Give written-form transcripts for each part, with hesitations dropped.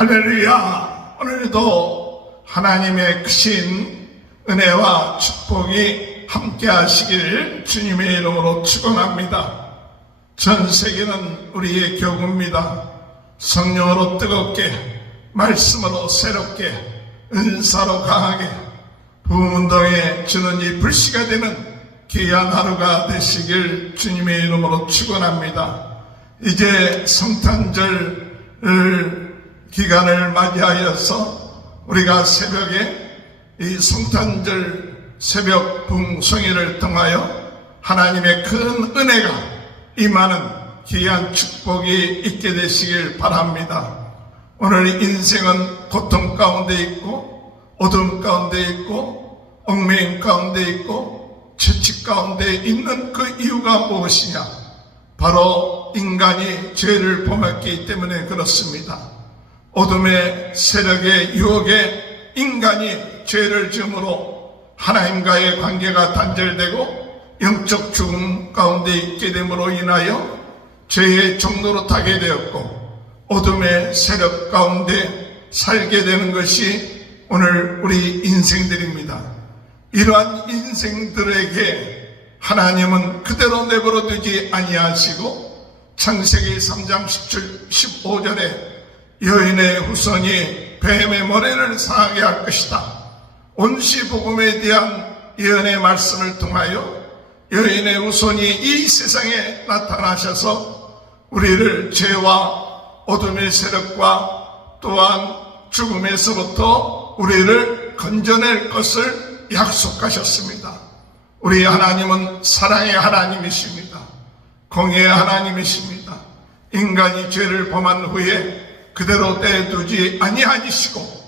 할렐루야. 오늘도 하나님의 크신 은혜와 축복이 함께 하시길 주님의 이름으로 축원합니다. 전 세계는 우리의 교구입니다. 성령으로 뜨겁게, 말씀으로 새롭게, 은사로 강하게 부흥운동에 주는 이 불씨가 되는 귀한 하루가 되시길 주님의 이름으로 축원합니다. 이제 성탄절 기간을 맞이하여서 우리가 새벽에 이 성탄절 새벽 붕송이를 통하여 하나님의 큰 은혜가 임하는 귀한 축복이 있게 되시길 바랍니다. 오늘 인생은 고통 가운데 있고 어둠 가운데 있고 얽매임 가운데 있고 채찍 가운데 있는 그 이유가 무엇이냐? 바로 인간이 죄를 범했기 때문에 그렇습니다. 어둠의 세력의 유혹에 인간이 죄를 지음으로 하나님과의 관계가 단절되고 영적 죽음 가운데 있게 됨으로 인하여 죄의 종로로 타게 되었고 어둠의 세력 가운데 살게 되는 것이 오늘 우리 인생들입니다. 이러한 인생들에게 하나님은 그대로 내버려 두지 아니하시고 창세기 3장 15절에 여인의 후손이 뱀의 머리를 상하게 할 것이다. 온시 복음에 대한 예언의 말씀을 통하여 여인의 후손이 이 세상에 나타나셔서 우리를 죄와 어둠의 세력과 또한 죽음에서부터 우리를 건져낼 것을 약속하셨습니다. 우리 하나님은 사랑의 하나님이십니다. 공의의 하나님이십니다. 인간이 죄를 범한 후에 그대로 내두지 아니하시고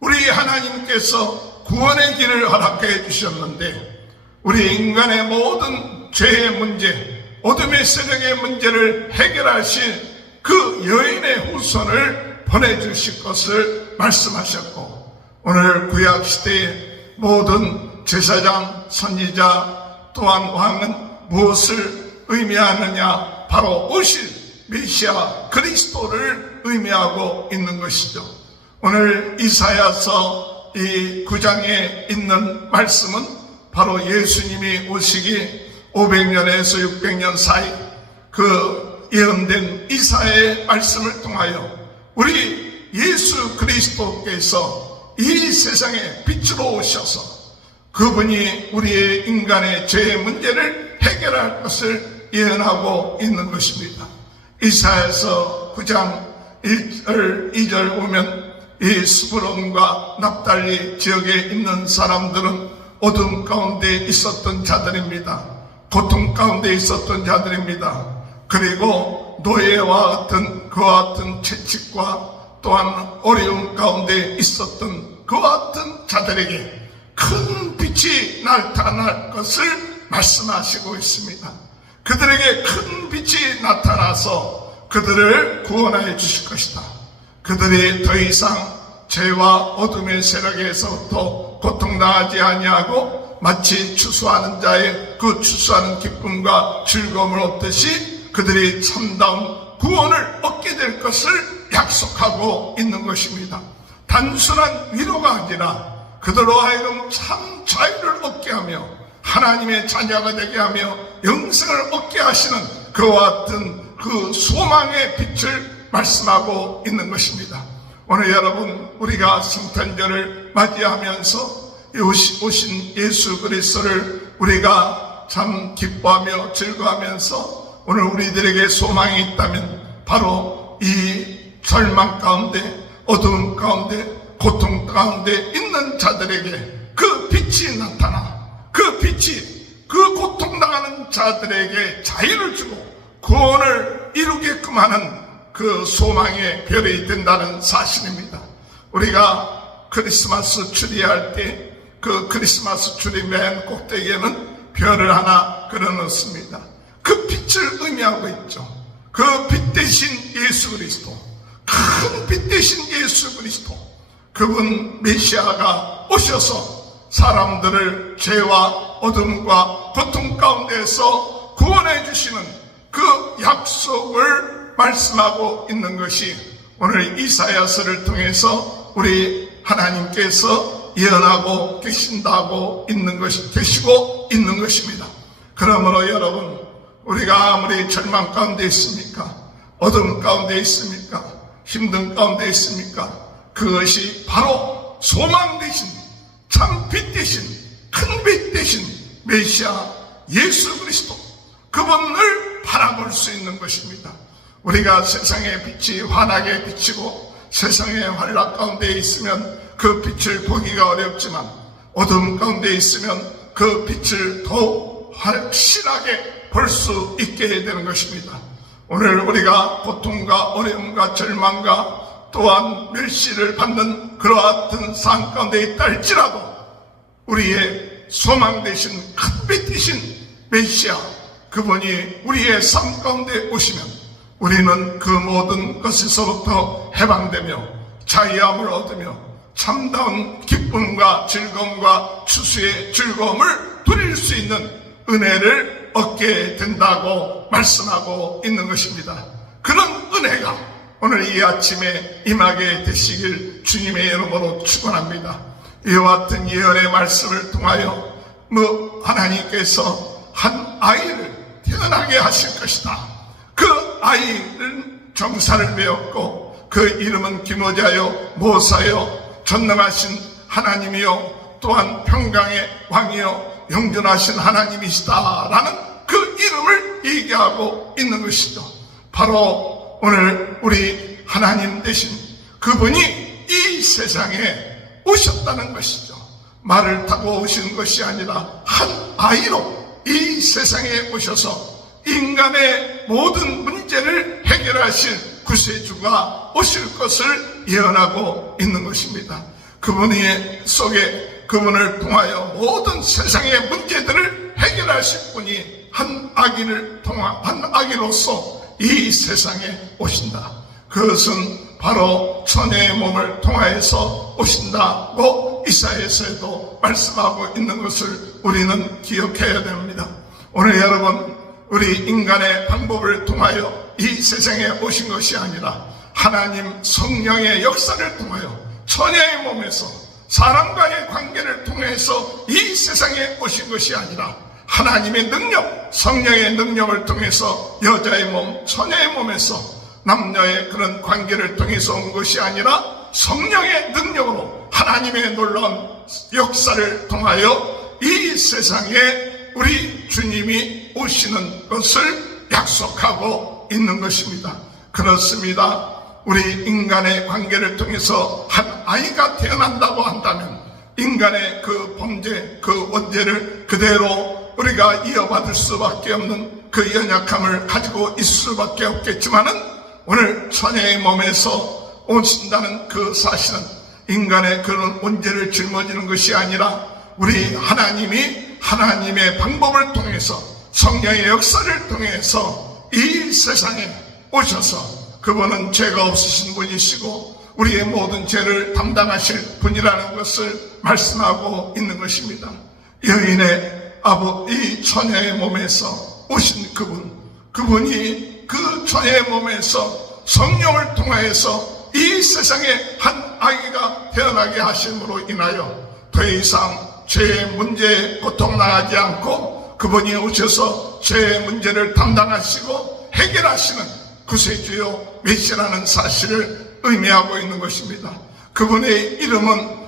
우리 하나님께서 구원의 길을 허락해 주셨는데 우리 인간의 모든 죄의 문제, 어둠의 세력의 문제를 해결하실 그 여인의 후손을 보내주실 것을 말씀하셨고 오늘 구약시대의 모든 제사장, 선지자 또한 왕은 무엇을 의미하느냐? 바로 오실 메시아 그리스도를 의미하고 있는 것이죠. 오늘 이사야서 이 9장에 있는 말씀은 바로 예수님이 오시기 500년에서 600년 사이 그 예언된 이사야의 말씀을 통하여 우리 예수 그리스도께서 이 세상에 빛으로 오셔서 그분이 우리의 인간의 죄의 문제를 해결할 것을 예언하고 있는 것입니다. 이사야서 9장 1절 2절 보면 이 스불론과 납달리 지역에 있는 사람들은 어둠 가운데 있었던 자들입니다. 고통 가운데 있었던 자들입니다. 그리고 노예와 같은 그와 같은 채찍과 또한 어려움 가운데 있었던 그와 같은 자들에게 큰 빛이 나타날 것을 말씀하시고 있습니다. 그들에게 큰 빛이 나타나서 그들을 구원하여 주실 것이다. 그들이 더 이상 죄와 어둠의 세력에서부터 고통당하지 아니하고 마치 추수하는 자의 그 추수하는 기쁨과 즐거움을 얻듯이 그들이 참다운 구원을 얻게 될 것을 약속하고 있는 것입니다. 단순한 위로가 아니라 그들로 하여금 참 자유를 얻게 하며 하나님의 자녀가 되게 하며 영생을 얻게 하시는 그와 같은 그 소망의 빛을 말씀하고 있는 것입니다. 오늘 여러분 우리가 성탄절을 맞이하면서 오신 예수 그리스도를 우리가 참 기뻐하며 즐거워하면서 오늘 우리들에게 소망이 있다면 바로 이 절망 가운데 어두운 가운데 고통 가운데 있는 자들에게 그 빛이 나타나 그 빛이 그 고통당하는 자들에게 자유를 주고 구원을 이루게끔 하는 그 소망의 별이 된다는 사실입니다. 우리가 크리스마스 추리할 때 그 크리스마스 추리 맨 꼭대기에는 별을 하나 그려놓습니다. 그 빛을 의미하고 있죠. 그 빛 대신 예수 그리스도, 큰 빛 대신 예수 그리스도, 그분 메시아가 오셔서 사람들을 죄와 어둠과 고통 가운데서 구원해 주시는 그 약속을 말씀하고 있는 것이 오늘 이사야서를 통해서 우리 하나님께서 예언하고 계시고 있는 것입니다. 그러므로 여러분, 우리가 아무리 절망 가운데 있습니까? 어둠 가운데 있습니까? 힘든 가운데 있습니까? 그것이 바로 소망 대신, 참 빛 대신, 큰 빛 대신 메시아 예수 그리스도, 그분을 바라볼 수 있는 것입니다. 우리가 세상의 빛이 환하게 비치고 세상의 환락 가운데 있으면 그 빛을 보기가 어렵지만, 어둠 가운데 있으면 그 빛을 더욱 확실하게 볼 수 있게 되는 것입니다. 오늘 우리가 고통과 어려움과 절망과 또한 멸시를 받는 그러한 상황 가운데 있다 할지라도 우리의 소망 대신 큰 빛 대신 메시아, 그분이 우리의 삶 가운데 오시면 우리는 그 모든 것에서부터 해방되며 자유함을 얻으며 참다운 기쁨과 즐거움과 추수의 즐거움을 누릴 수 있는 은혜를 얻게 된다고 말씀하고 있는 것입니다. 그런 은혜가 오늘 이 아침에 임하게 되시길 주님의 이름으로 축원합니다. 이와 같은 예언의 말씀을 통하여 하나님께서 한 아이를 태어나게 하실 것이다. 그 아이는 정사를 배웠고 그 이름은 기모자요 모사요 전능하신 하나님이요 또한 평강의 왕이요 영존하신 하나님이시다라는 그 이름을 얘기하고 있는 것이죠. 바로 오늘 우리 하나님 대신 그분이 이 세상에 오셨다는 것이죠. 말을 타고 오신 것이 아니라 한 아이로 이 세상에 오셔서 인간의 모든 문제를 해결하실 구세주가 오실 것을 예언하고 있는 것입니다. 그분의 속에 그분을 통하여 모든 세상의 문제들을 해결하실 분이 한 아기로서 이 세상에 오신다. 그것은 바로 처녀의 몸을 통하여서 오신다고 이사야서에도 말씀하고 있는 것을 우리는 기억해야 됩니다. 오늘 여러분, 우리 인간의 방법을 통하여 이 세상에 오신 것이 아니라 하나님 성령의 역사를 통하여 처녀의 몸에서 사람과의 관계를 통해서 이 세상에 오신 것이 아니라 하나님의 능력, 성령의 능력을 통해서 여자의 몸, 처녀의 몸에서 남녀의 그런 관계를 통해서 온 것이 아니라 성령의 능력으로 하나님의 놀라운 역사를 통하여 이 세상에 우리 주님이 오시는 것을 약속하고 있는 것입니다. 그렇습니다. 우리 인간의 관계를 통해서 한 아이가 태어난다고 한다면 인간의 그 범죄, 그 원죄를 그대로 우리가 이어받을 수밖에 없는 그 연약함을 가지고 있을 수밖에 없겠지만은 오늘 처녀의 몸에서 오신다는 그 사실은 인간의 그런 원죄를 짊어지는 것이 아니라 우리 하나님이 하나님의 방법을 통해서 성령의 역사를 통해서 이 세상에 오셔서 그분은 죄가 없으신 분이시고 우리의 모든 죄를 담당하실 분이라는 것을 말씀하고 있는 것입니다. 여인의 이 처녀의 몸에서 오신 그분이 그 처녀의 몸에서 성령을 통하여서 이 세상에 한 아기가 태어나게 하심으로 인하여 더 이상 죄의 문제에 고통당하지 않고 그분이 오셔서 죄의 문제를 담당하시고 해결하시는 구세주요 메시아라는 사실을 의미하고 있는 것입니다. 그분의 이름은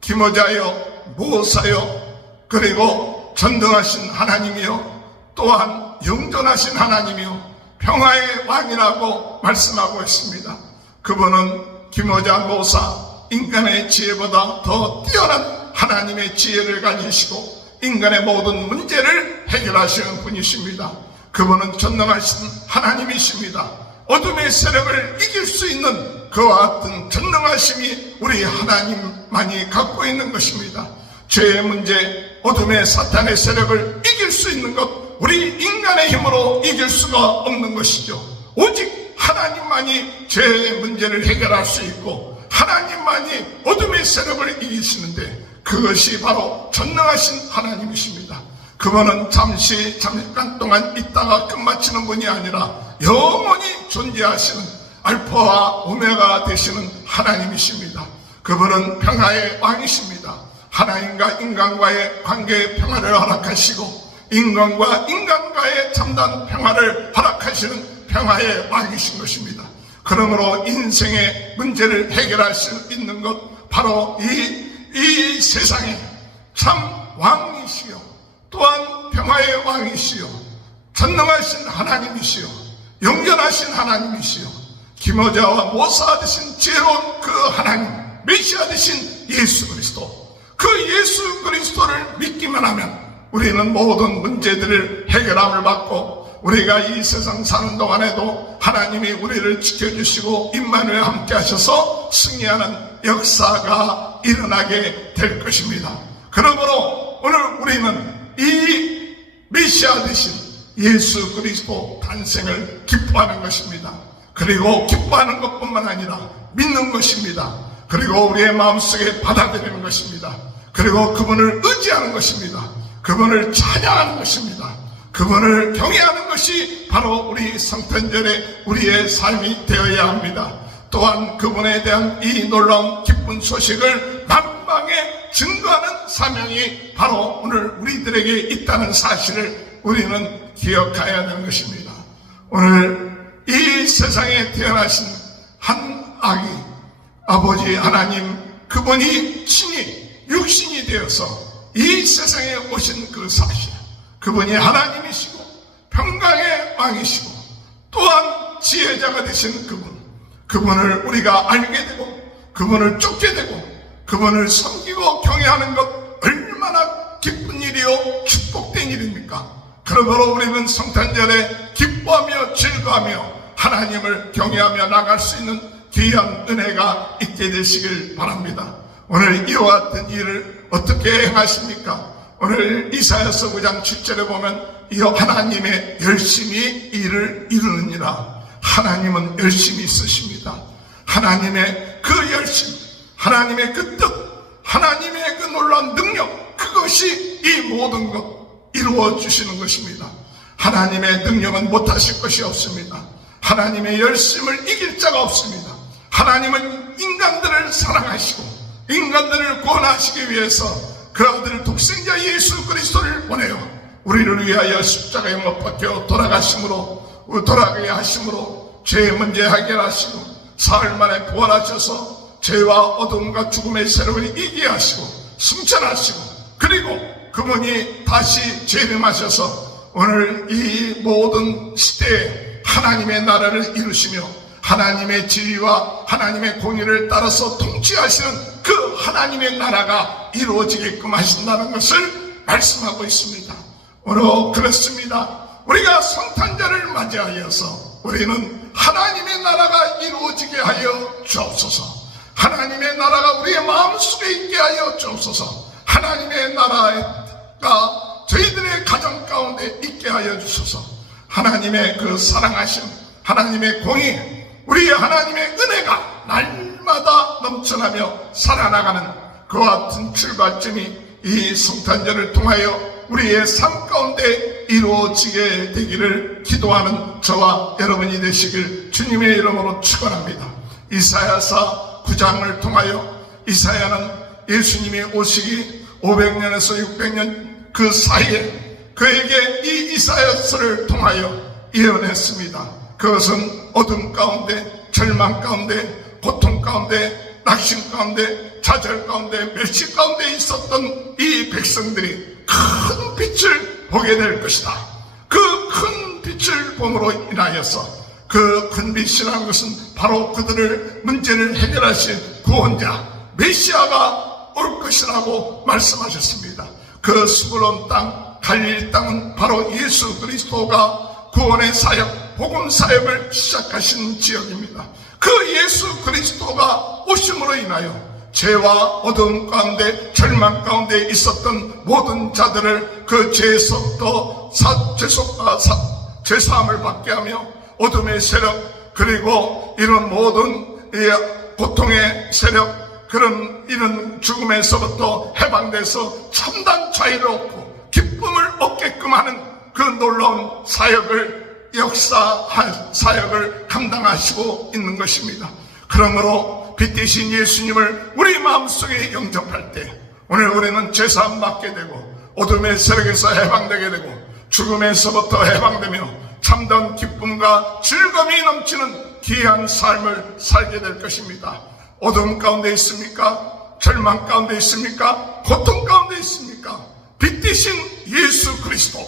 기모자요 모사요 그리고 전능하신 하나님이요 또한 영존하신 하나님이요 평화의 왕이라고 말씀하고 있습니다. 그분은 기모자 모사 인간의 지혜보다 더 뛰어난 하나님의 지혜를 가지시고 인간의 모든 문제를 해결하시는 분이십니다. 그분은 전능하신 하나님이십니다. 어둠의 세력을 이길 수 있는 그와 같은 전능하심이 우리 하나님만이 갖고 있는 것입니다. 죄의 문제, 어둠의 사탄의 세력을 이길 수 있는 것, 우리 인간의 힘으로 이길 수가 없는 것이죠. 오직 하나님만이 죄의 문제를 해결할 수 있고 하나님만이 어둠의 세력을 이기시는데 그것이 바로 전능하신 하나님이십니다. 그분은 잠깐 동안 있다가 끝마치는 분이 아니라 영원히 존재하시는 알파와 오메가 되시는 하나님이십니다. 그분은 평화의 왕이십니다. 하나님과 인간과의 관계의 평화를 허락하시고 인간과 인간과의 참된 평화를 허락하시는 평화의 왕이신 것입니다. 그러므로 인생의 문제를 해결할 수 있는 것 바로 이 세상에 참 왕이시요 또한 평화의 왕이시요 전능하신 하나님이시요 영원하신 하나님이시요 기모자와 모사 되신 지혜로운 그 하나님 메시아 되신 예수 그리스도, 그 예수 그리스도를 믿기만 하면 우리는 모든 문제들을 해결함을 받고 우리가 이 세상 사는 동안에도 하나님이 우리를 지켜주시고 임마누엘 함께 하셔서 승리하는 역사가 일어나게 될 것입니다. 그러므로 오늘 우리는 이 메시아 되신 예수 그리스도 탄생을 기뻐하는 것입니다. 그리고 기뻐하는 것뿐만 아니라 믿는 것입니다. 그리고 우리의 마음속에 받아들이는 것입니다. 그리고 그분을 의지하는 것입니다. 그분을 찬양하는 것입니다. 그분을 경외하는 것이 바로 우리 성탄절의 우리의 삶이 되어야 합니다. 또한 그분에 대한 이 놀라운 기쁜 소식을 만방에 증거하는 사명이 바로 오늘 우리들에게 있다는 사실을 우리는 기억해야 되는 것입니다. 오늘 이 세상에 태어나신 한 아기, 아버지 하나님 그분이 친히 육신이 되어서 이 세상에 오신 그 사실, 그분이 하나님이시고 평강의 왕이시고 또한 지혜자가 되신 그분을 우리가 알게 되고 그분을 쫓게 되고 그분을 섬기고 경외하는 것 얼마나 기쁜 일이요 축복된 일입니까? 그러므로 우리는 성탄절에 기뻐하며 즐거워하며 하나님을 경외하며 나갈 수 있는 귀한 은혜가 있게 되시길 바랍니다. 오늘 이와 같은 일을 어떻게 행하십니까? 오늘 이사야서 9장 7절에 보면 이어 하나님의 열심히 일을 이루느니라. 하나님은 열심히 있으십니다. 하나님의 그 열심, 하나님의 그 뜻, 하나님의 그 놀라운 능력, 그것이 이 모든 것 이루어 주시는 것입니다. 하나님의 능력은 못하실 것이 없습니다. 하나님의 열심을 이길 자가 없습니다. 하나님은 인간들을 사랑하시고 인간들을 구원하시기 위해서 그 아들 독생자 예수 그리스도를 보내요. 우리를 위하여 십자가에 못 박혀 돌아가게 하심으로 죄의 문제 해결하시고 사흘 만에 부활하셔서 죄와 어둠과 죽음의 세력을 이기게 하시고 승천하시고 그리고 그분이 다시 재림하셔서 오늘 이 모든 시대에 하나님의 나라를 이루시며 하나님의 지위와 하나님의 공의를 따라서 통치하시는 그 하나님의 나라가 이루어지게끔 하신다는 것을 말씀하고 있습니다. 오늘 그렇습니다. 우리가 성탄절을 맞이하여서 우리는 하나님의 나라가 이루어지게 하여 주옵소서. 하나님의 나라가 우리의 마음속에 있게 하여 주옵소서. 하나님의 나라가 저희들의 가정 가운데 있게 하여 주소서. 하나님의 그 사랑하심, 하나님의 공의, 우리의 하나님의 은혜가 날마다 넘쳐나며 살아나가는 그와 같은 출발점이 이 성탄절을 통하여 우리의 삶 가운데 이루어지게 되기를 기도하는 저와 여러분이 되시길 주님의 이름으로 축원합니다. 이사야서 9장을 통하여 이사야는 예수님이 오시기 500년에서 600년 그 사이에 그에게 이 이사야서를 통하여 예언했습니다. 그것은 어둠 가운데, 절망 가운데, 고통 가운데, 낙심 가운데, 좌절 가운데, 멸시 가운데 있었던 이 백성들이 큰 빛을 보게 될 것이다. 그 큰 빛을 봄으로 인하여서 그 큰 빛이라는 것은 바로 그들의 문제를 해결하실 구원자 메시아가 올 것이라고 말씀하셨습니다. 그 수고로운 땅, 갈릴리 땅은 바로 예수 그리스도가 구원의 사역, 복음 사역을 시작하신 지역입니다. 그 예수 그리스도가 오심으로 인하여 죄와 어두움 가운데 절망 가운데 있었던 모든 자들을 그 죄에서부터 죄사함을 받게 하며 어둠의 세력 그리고 이런 모든 고통의 세력 그런 이런 죽음에서부터 해방돼서 참단 자유를 얻고 기쁨을 얻게끔 하는 그 놀라운 사역을 역사할 사역을 감당하시고 있는 것입니다. 그러므로 빛 대신 예수님을 우리 마음속에 영접할 때 오늘 우리는 죄사함 받게 되고 어둠의 세력에서 해방되게 되고 죽음에서부터 해방되며 참다운 기쁨과 즐거움이 넘치는 귀한 삶을 살게 될 것입니다. 어둠 가운데 있습니까? 절망 가운데 있습니까? 고통 가운데 있습니까? 빛 대신 예수 그리스도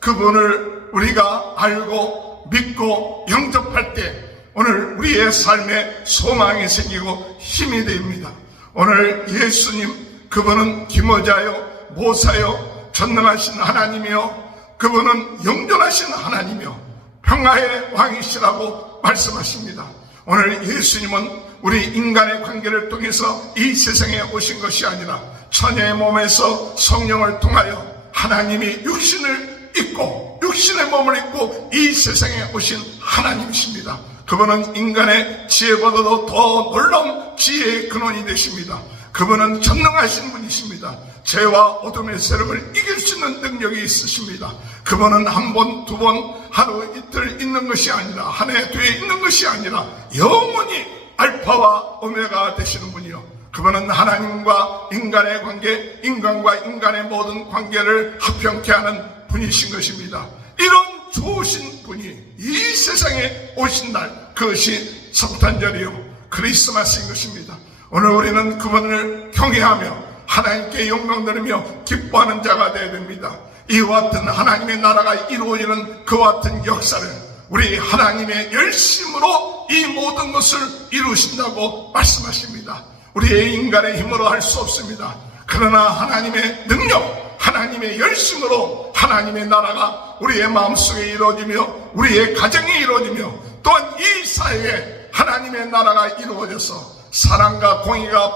그분을 우리가 알고 믿고 영접할 때 오늘 우리의 삶에 소망이 생기고 힘이 됩니다. 오늘 예수님 그분은 기모자요 모사요 전능하신 하나님이요 그분은 영존하신 하나님이요 평화의 왕이시라고 말씀하십니다. 오늘 예수님은 우리 인간의 관계를 통해서 이 세상에 오신 것이 아니라 천의 몸에서 성령을 통하여 하나님이 육신을 입고 육신의 몸을 입고 이 세상에 오신 하나님이십니다. 그분은 인간의 지혜보다도 더 놀라운 지혜의 근원이 되십니다. 그분은 전능하신 분이십니다. 죄와 어둠의 세력을 이길 수 있는 능력이 있으십니다. 그분은 한 번, 두 번, 하루, 이틀 있는 것이 아니라 한 해 뒤에 있는 것이 아니라 영원히 알파와 오메가 되시는 분이요. 그분은 하나님과 인간의 관계, 인간과 인간의 모든 관계를 합병케 하는 분이신 것입니다. 이런 좋으신 분이 이 세상에 오신 날 그것이 성탄절이요 크리스마스인 것입니다. 오늘 우리는 그분을 경외하며 하나님께 영광 드리며 기뻐하는 자가 되어야 됩니다. 이와 같은 하나님의 나라가 이루어지는 그와 같은 역사를 우리 하나님의 열심으로 이 모든 것을 이루신다고 말씀하십니다. 우리의 인간의 힘으로 할 수 없습니다. 그러나 하나님의 능력, 하나님의 열심으로 하나님의 나라가 우리의 마음속에 이루어지며 우리의 가정이 이루어지며 또한 이 사회에 하나님의 나라가 이루어져서 사랑과 공의가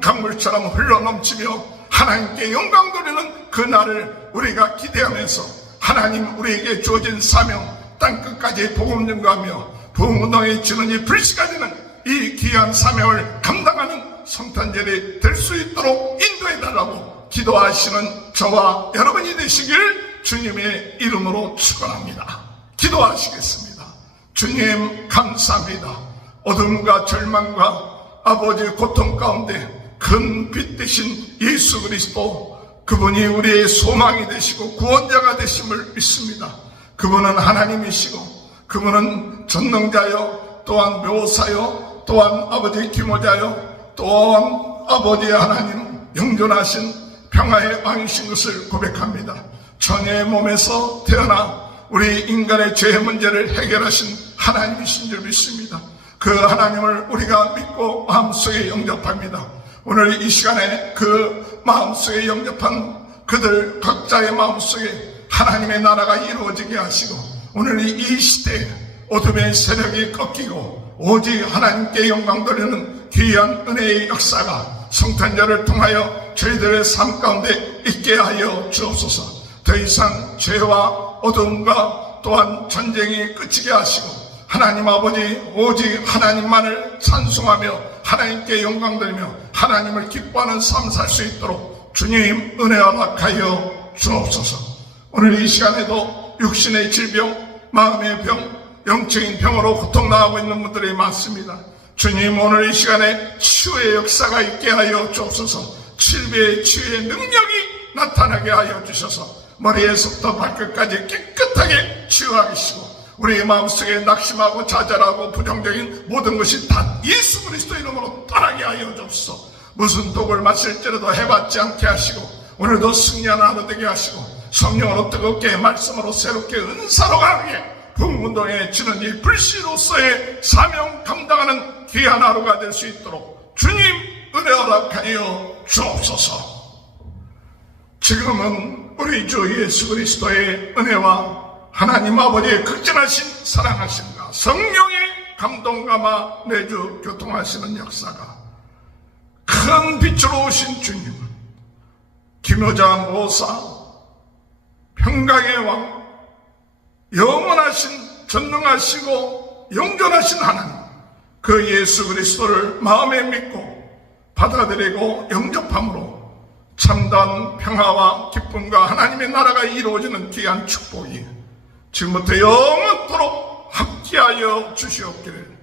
강물처럼 흘러넘치며 하나님께 영광 돌리는 그 날을 우리가 기대하면서 하나님 우리에게 주어진 사명 땅끝까지 복음 전가하며 부흥운동에 지는 이 불시까지는 이 귀한 사명을 감당하는 성탄절이 될 수 있도록 인도해달라고 기도하시는 저와 여러분이 되시길 주님의 이름으로 축원합니다. 기도하시겠습니다. 주님 감사합니다. 어둠과 절망과 아버지 고통 가운데 큰 빛 되신 예수 그리스도 그분이 우리의 소망이 되시고 구원자가 되심을 믿습니다. 그분은 하나님이시고 그분은 전능자요 또한 묘사요 또한 아버지 기모자요 또한 아버지 하나님 영존하신 평화의 왕이신 것을 고백합니다. 천의 몸에서 태어나 우리 인간의 죄의 문제를 해결하신 하나님이신 줄 믿습니다. 그 하나님을 우리가 믿고 마음속에 영접합니다. 오늘 이 시간에 그 마음속에 영접한 그들 각자의 마음속에 하나님의 나라가 이루어지게 하시고 오늘 이 시대에 어둠의 세력이 꺾이고 오직 하나님께 영광 돌리는 귀한 은혜의 역사가 성탄절을 통하여 저희들의 삶 가운데 있게 하여 주옵소서. 더 이상 죄와 어둠과 또한 전쟁이 그치게 하시고 하나님 아버지 오직 하나님만을 찬송하며 하나님께 영광 돌리며 하나님을 기뻐하는 삶 살 수 있도록 주님 은혜 허락하여 주옵소서. 오늘 이 시간에도 육신의 질병, 마음의 병, 영적인 병으로 고통당하고 있는 분들이 많습니다. 주님 오늘 이 시간에 치유의 역사가 있게 하여 주옵소서. 칠배의 치유의 능력이 나타나게 하여 주셔서 머리에서부터 발끝까지 깨끗하게 치유하시고 우리의 마음속에 낙심하고 좌절하고 부정적인 모든 것이 다 예수 그리스도 이름으로 떠나게 하여 주옵소서. 무슨 독을 마실지라도 해받지 않게 하시고 오늘도 승리하는 하루 되게 하시고 성령으로 뜨겁게 말씀으로 새롭게 은사로 가게 부흥운동에 지는 이 불씨로서의 사명 감당하는 귀한 하루가 될 수 있도록 주님 은혜 허락하여 주옵소서. 지금은 우리 주 예수 그리스도의 은혜와 하나님 아버지의 극진하신 사랑하심과 성령의 감동감화 내주 교통하시는 역사가 큰 빛으로 오신 주님, 기묘자 모사, 평강의 왕, 영원하신 전능하시고 영존하신 하나님, 그 예수 그리스도를 마음에 믿고 받아들이고 영접함으로 참다운 평화와 기쁨과 하나님의 나라가 이루어지는 귀한 축복이 지금부터 영원토록 함께하여 주시옵기를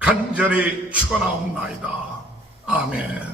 간절히 축원하옵나이다. 아멘.